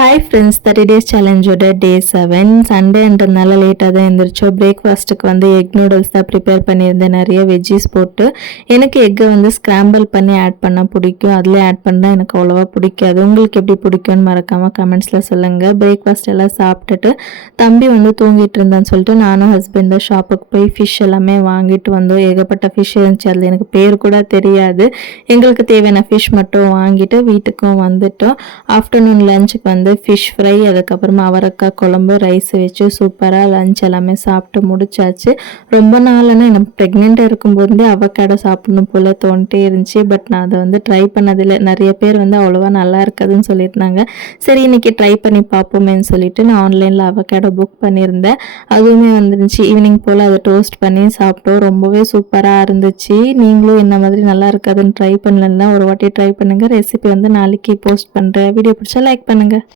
Hi friends, 30 days சேலஞ்சோட டே 7 சண்டேன்றதுனால லேட்டாக தான் எழுந்திரிச்சோம். பிரேக்ஃபாஸ்ட்டுக்கு வந்து எக் நூடுல்ஸ் தான் ப்ரிப்பேர் பண்ணியிருந்தேன், நிறைய வெஜ்ஜீஸ் போட்டு. எனக்கு எக்கை வந்து ஸ்க்ராம்பிள் பண்ணி ஆட் பண்ண பிடிக்கும், அதில் ஆட் பண்ணால் எனக்கு அவ்வளோவா பிடிக்காது. உங்களுக்கு எப்படி பிடிக்கும்னு மறக்காமல் கமெண்ட்ஸில் சொல்லுங்கள். பிரேக்ஃபாஸ்ட் எல்லாம் சாப்பிட்டுட்டு தம்பி வந்து தூங்கிட்டு இருந்தான்னு சொல்லிட்டு நானும் ஹஸ்பண்டும் ஷாப்புக்கு போய் ஃபிஷ் எல்லாமே வாங்கிட்டு வந்தோம். ஏகப்பட்ட ஃபிஷ் இருந்துச்சு, அதில் எனக்கு பேர் கூட தெரியாது. எங்களுக்கு தேவையான ஃபிஷ் மட்டும் வாங்கிட்டு வீட்டுக்கும் வந்துட்டோம். ஆஃப்டர்நூன் லஞ்சுக்கு வந்து ஃபிஷ் ஃப்ரை, அதுக்கப்புறமா அவரைக்காய் குழம்பு, ரைஸ் வச்சு சூப்பராக லஞ்ச் எல்லாமே சாப்பிட்டு முடிச்சாச்சு. ரொம்ப நாள்னா எனக்கு ப்ரெக்னெண்ட்டாக இருக்கும்போதே அவக்காடோ சாப்பிடணும் போல் தோணிட்டே இருந்துச்சு. பட் நான் அதை வந்து ட்ரை பண்ணதில்லை. நிறைய பேர் வந்து அவ்வளோவா நல்லா இருக்காதுன்னு சொல்லியிருந்தாங்க. சரி, இன்றைக்கி ட்ரை பண்ணி பார்ப்போமேன்னு சொல்லிட்டு நான் ஆன்லைனில் அவக்காடோ புக் பண்ணியிருந்தேன். அதுவுமே வந்துருந்துச்சு. ஈவினிங் போல் அதை டோஸ்ட் பண்ணி சாப்பிட்டோம். ரொம்பவே சூப்பராக இருந்துச்சு. நீங்களும் என்ன மாதிரி நல்லா இருக்காதுன்னு ட்ரை பண்ணலன்னா ஒரு வாட்டி ட்ரை பண்ணுங்கள். ரெசிபி வந்து நாளைக்கு போஸ்ட் பண்ணுறேன். வீடியோ பிடிச்சா லைக் பண்ணுங்கள்.